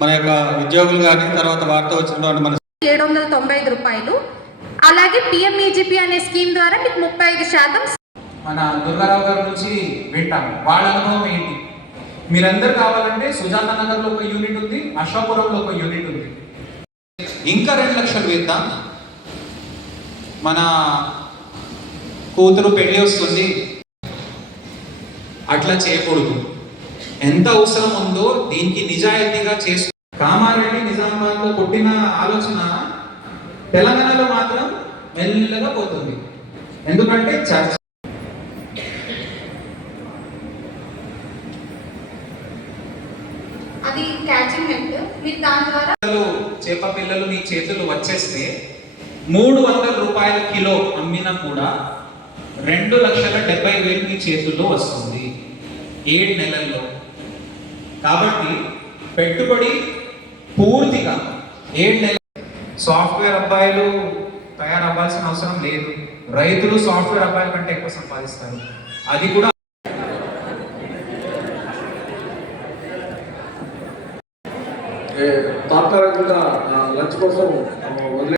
మన యొక్క ఉద్యోగులు కానీ తర్వాత వార్త వచ్చినటువంటి మన 795 రూపాయలు. అలాగే పిఎంఈజీపీ అనే స్కీమ్ ద్వారా మీకు 35% మన దుర్గారావు గారి నుంచి వింటాం వాళ్ళ అనుభవం ఏంటి. మీరందరూ కావాలంటే సుజాత నగర్లో ఒక యూనిట్ ఉంది, అశోపురంలో ఒక యూనిట్ ఉంది. ఇంకా 2 లక్షలు వేద్దాం. మన కూతురు పెళ్లి వస్తుంది, అట్లా చేయకూడదు. ఎంత అవసరం ఉందో దీనికి నిజాయితీగా చేసు. కామారెడ్డి నిజామాబాద్లో పుట్టిన ఆలోచన తెలంగాణలో మాత్రం మెల్లగా పోతుంది. ఎందుకంటే చర్చ అది క్యాచింగ్ నెట్. మీరు దాని ద్వారా చేప పిల్లలు మీ చేతులు వచ్చేస్తే 300 రూపాయల కిలో అమ్మినా కూడా 2,70,000 మీ చేతుల్లో వస్తుంది 7 నెలల్లో. కాబట్టి పెట్టుబడి పూర్తిగా 7 నెలలు. సాఫ్ట్వేర్ అబ్బాయిలు తయారవ్వాల్సిన అవసరం లేదు. రైతులు సాఫ్ట్వేర్ అబ్బాయిల కంటే ఎక్కువ సంపాదిస్తారు. అది కూడా తాత్కాలికంగా లంచ్ కోసం వదిలే